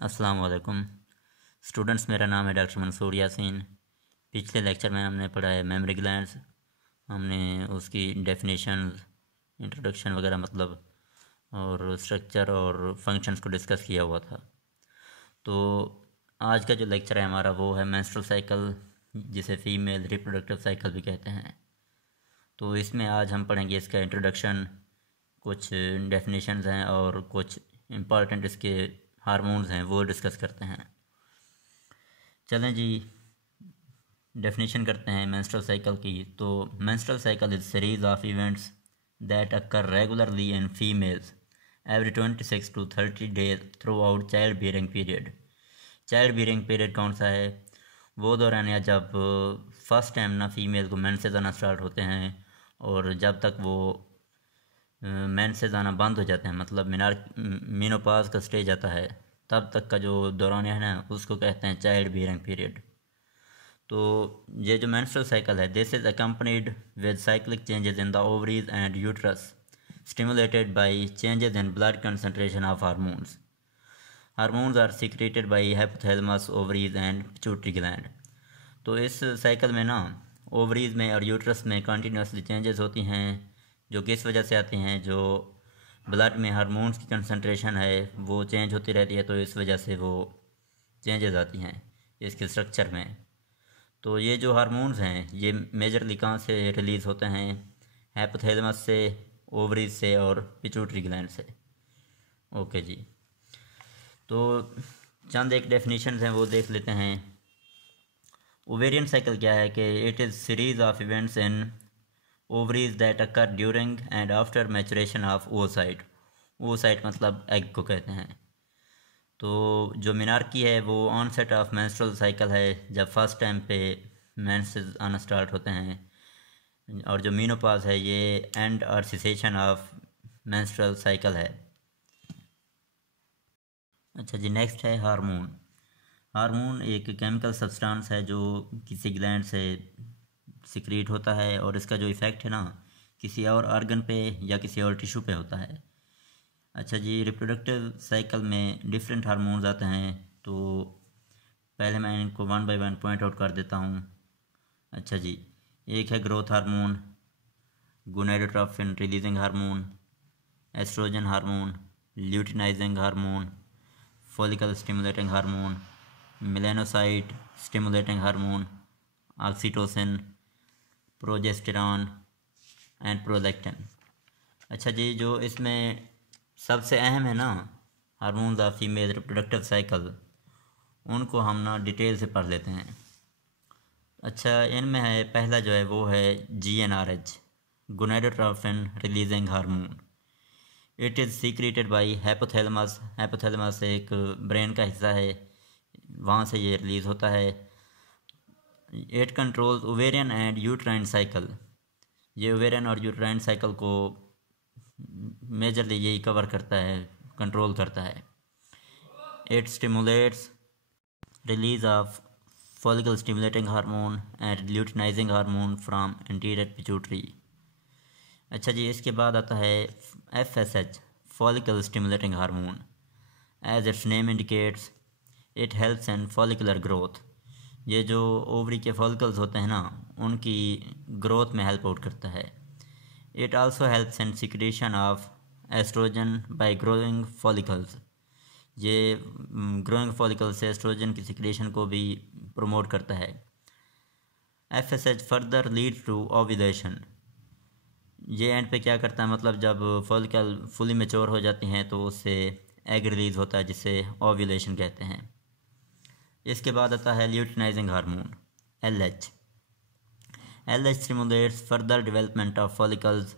अस्सलाम वालेकुम स्टूडेंट्स। मेरा नाम है डॉक्टर मंसूर यासीन। पिछले लेक्चर में हमने पढ़ा है मेमोरी ग्लैंड्स। हमने उसकी डेफिनेशन, इंट्रोडक्शन वगैरह मतलब और स्ट्रक्चर और फंक्शंस को डिस्कस किया हुआ था। तो आज का जो लेक्चर है हमारा वो है मेंस्ट्रुअल साइकिल, जिसे फीमेल रिप्रोडक्टिव साइकिल भी कहते हैं। तो इसमें आज हम पढ़ेंगे इसका इंट्रोडक्शन, कुछ डेफिनेशंस हैं और कुछ इम्पॉर्टेंट इसके हार्मोन्स हैं वो डिस्कस करते हैं। चलें जी, डेफिनेशन करते हैं मेंस्ट्रुअल साइकिल की। तो menstrual cycle is series of events that occur regularly in females every 26 to 30 days through out child bearing period. Child bearing period कौन सा है? वो दौरान या जब फर्स्ट टाइम ना फीमेल को मेंसेस आना स्टार्ट होते हैं और जब तक वो मेंसेस आना बंद हो जाते हैं, मतलब मीनोपॉज का स्टेज आता है, तब तक का जो दौरान है ना उसको कहते हैं चाइल्ड बियरिंग पीरियड। तो ये जो मेंस्ट्रुअल साइकिल है, this is accompanied with cyclic changes in the ovaries and uterus stimulated by changes in blood concentration of hormones. Hormones are secreted by hypothalamus, ovaries and pituitary gland. तो इस cycle में ना ovaries में और uterus में continuously changes होती हैं, जो किस वजह से आती हैं? जो ब्लड में हार्मोन्स की कंसंट्रेशन है वो चेंज होती रहती है, तो इस वजह से वो चेंजेस आती हैं इसके स्ट्रक्चर में। तो ये जो हार्मोन्स हैं ये मेजरली कहाँ से रिलीज़ होते हैं? हाइपोथैलेमस से, ओवरीज से और पिट्यूटरी ग्लैंड से। ओके जी, तो चंद एक डेफिनेशंस हैं वो देख लेते हैं। ओवेरियन साइकिल क्या है कि it is series of events in ovaries that occur during and after maturation of oocyte। oocyte मतलब एग को कहते हैं। तो जो मिनार्की है वो ऑनसेट ऑफ मेंस्ट्रुअल साइकिल है, जब फर्स्ट टाइम पे मेंसेस आना स्टार्ट होते हैं। और जो मीनोपॉज है ये एंड और सिसेशन ऑफ मेंस्ट्रुअल साइकिल है। अच्छा जी, नेक्स्ट है हार्मोन। हार्मोन एक केमिकल सब्सटेंस है जो किसी ग्लैंड से सिक्रीट होता है और इसका जो इफ़ेक्ट है ना किसी और ऑर्गन पे या किसी और टिश्यू पे होता है। अच्छा जी, रिप्रोडक्टिव साइकिल में डिफरेंट हार्मोन्स आते हैं, तो पहले मैं इनको one by one point out कर देता हूँ। अच्छा जी, एक है growth hormone, gonadotropin releasing hormone, estrogen hormone, luteinizing hormone, follicle stimulating hormone, melanocyte stimulating hormone, oxytocin, progesterone and prolactin. अच्छा जी, जो इसमें सबसे अहम है ना hormones of female reproductive cycle, उनको हम ना डिटेल से पढ़ लेते हैं। अच्छा, इनमें है पहला जो है वो है GnRH, gonadotropin releasing hormone. It is secreted by hypothalamus. Hypothalamus एक ब्रेन का हिस्सा है, वहाँ से ये रिलीज़ होता है। It controls ovarian and uterine cycle. ये ओवेरियन और यूट्राइन साइकिल को मेजरली यही कवर करता है, कंट्रोल करता है। It stimulates release of follicle stimulating hormone and luteinizing hormone from anterior pituitary। अच्छा जी, इसके बाद आता है FSH, follicle stimulating hormone। as its name indicates it helps in follicular growth। ये जो ओवरी के फॉलिकल्स होते हैं ना उनकी ग्रोथ में हेल्प आउट करता है। It also helps in secretion of estrogen by growing follicles. ये ग्रोइंग फॉलिकल से एस्ट्रोजन की सिक्रेशन को भी प्रमोट करता है। FSH further lead to ovulation. ये एंड पे क्या करता है, मतलब जब फॉलिकल फुली मैच्योर हो जाती हैं तो उससे एग रिलीज होता है, जिसे ओव्यूलेशन कहते हैं। इसके बाद आता है luteinizing hormone LH। LH stimulates further development of follicles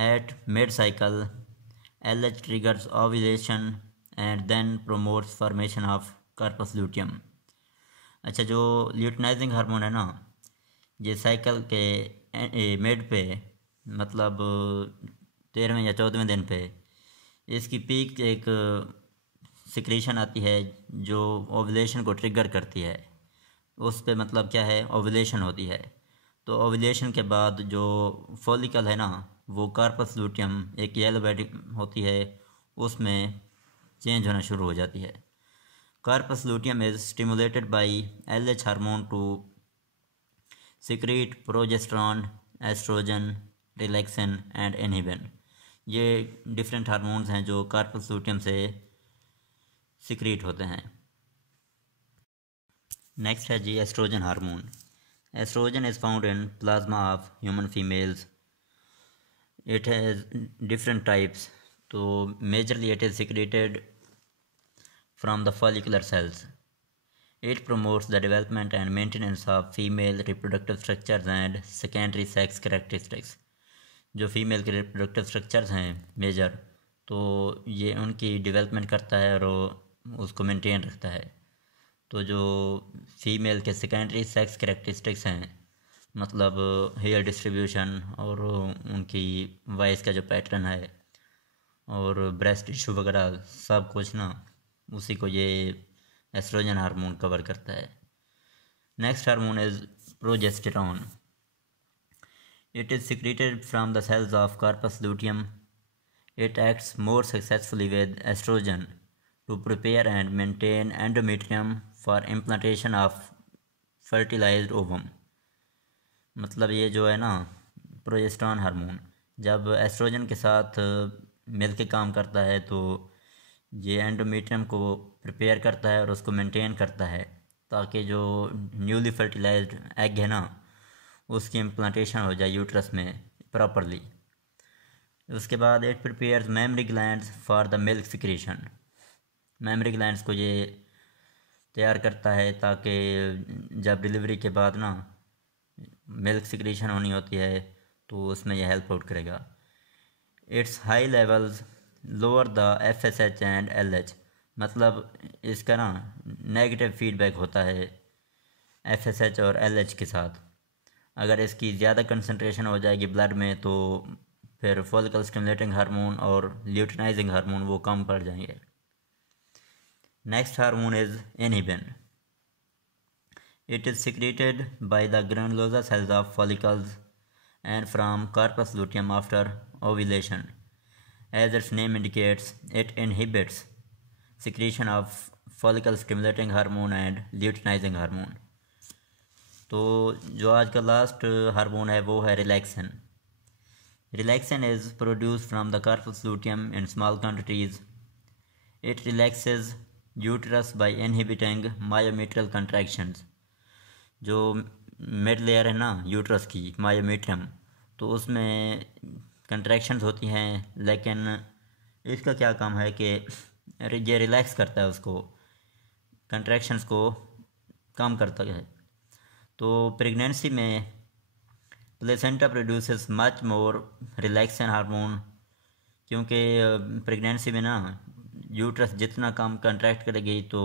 at mid cycle. LH triggers ovulation and then promotes formation of corpus luteum। अच्छा, जो ल्यूटिनाइजिंग हार्मोन है ना ये साइकिल के मिड पे, मतलब 13वें या 14वें दिन पे इसकी पीक एक सिक्रीशन आती है जो ओव्यूलेशन को ट्रिगर करती है। उस पे मतलब क्या है, ओव्यूलेशन होती है। तो ओव्यूलेशन के बाद जो फॉलिकल है ना वो कार्पस लूटियम एक येलो बॉडी होती है उसमें चेंज होना शुरू हो जाती है। Corpus luteum is stimulated by LH hormone to secrete progesterone, estrogen, relaxin and inhibin। ये डिफरेंट हार्मोन्स हैं जो कार्पस लूटियम से सिक्रीट होते हैं। नेक्स्ट है जी estrogen hormone. Estrogen is found in plasma of human females. It has different types. तो majorly it is secreted from the follicular cells. It promotes the development and maintenance of female reproductive structures and secondary sex characteristics. जो female के reproductive structures हैं major, तो ये उनकी development करता है और उसको मेंटेन रखता है। तो जो फीमेल के सेकेंडरी सेक्स कैरेक्टरिस्टिक्स हैं, मतलब हेयर डिस्ट्रीब्यूशन और उनकी वॉइस का जो पैटर्न है और ब्रेस्ट टिश्यू वगैरह सब कुछ ना, उसी को ये एस्ट्रोजन हार्मोन कवर करता है। Next hormone is progesterone. It is secreted from the cells of corpus luteum. It acts more successfully with estrogen to prepare and maintain endometrium for implantation of fertilized ovum। मतलब ये जो है ना progesterone hormone जब oestrogen के साथ मिल के काम करता है तो ये एंडोमेट्रियम को प्रिपेयर करता है और उसको मेंटेन करता है ताकि जो न्यूली फर्टिलाइज्ड एग है ना उसकी इम्प्लांटेशन हो जाए यूट्रस में प्रॉपरली। उसके बाद it prepares mammary glands for the milk secretion. Mammary glands को ये तैयार करता है ताकि जब डिलीवरी के बाद ना मिल्क सिक्रीशन होनी होती है तो उसमें यह हेल्प आउट करेगा। It's high levels lower the FSH and LH। मतलब इसका ना नेगेटिव फीडबैक होता है FSH और LH के साथ। अगर इसकी ज़्यादा कंसंट्रेशन हो जाएगी ब्लड में तो फिर फॉलिकल स्टिमुलेटिंग हार्मोन और ल्यूटिनाइजिंग हार्मोन वो कम पड़ जाएंगे। Next hormone is inhibin. It is secreted by the granulosa cells of follicles and from corpus luteum after ovulation. As its name indicates it inhibits secretion of follicle stimulating hormone and luteinizing hormone. तो जो आज का last hormone है वो है relaxin. Relaxin is produce from the corpus luteum in small quantities. It relaxes uterus by inhibiting myometrial contractions. जो mid layer है ना यूट्रस की मायोमेट्रियम, तो उसमें कंट्रैक्शंस होती हैं, लेकिन इसका क्या काम है कि ये रिलैक्स करता है उसको, कंट्रैक्शंस को कम करता है। तो प्रेगनेंसी में placenta produces much more relaxin hormone, क्योंकि प्रेगनेंसी में ना यूट्रस जितना कम कंट्रैक्ट करेगी तो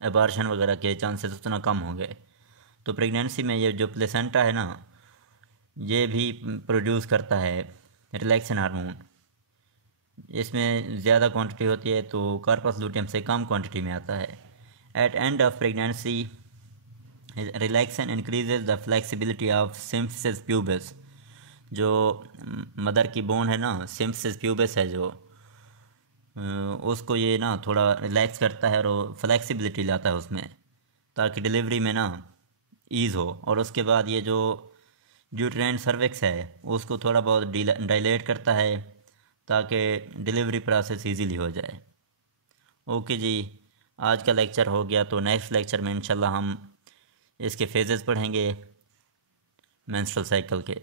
एबॉर्शन वगैरह के चांसेस उतना कम होंगे। तो प्रेगनेंसी में ये जो प्लेसेंटा है ना ये भी प्रोड्यूस करता है रिलैक्सिन हार्मोन। इसमें ज़्यादा क्वांटिटी होती है तो कार्पस लूटियम से कम क्वांटिटी में आता है। At end of pregnancy relaxin increases the flexibility of symphysis pubis. जो मदर की बोन है ना, सिम्फिसिस प्यूबिस है जो, उसको ये ना थोड़ा रिलैक्स करता है और फ्लेक्सिबिलिटी लाता है उसमें, ताकि डिलीवरी में ना ईज़ हो। और उसके बाद ये जो यूट्राइन सर्विक्स है उसको थोड़ा बहुत डायलेट करता है ताकि डिलीवरी प्रोसेस इजीली हो जाए। ओके जी, आज का लेक्चर हो गया। तो नेक्स्ट लेक्चर में इंशाल्लाह हम इसके फेजेस पढ़ेंगे मेंस्ट्रुअल साइकिल के।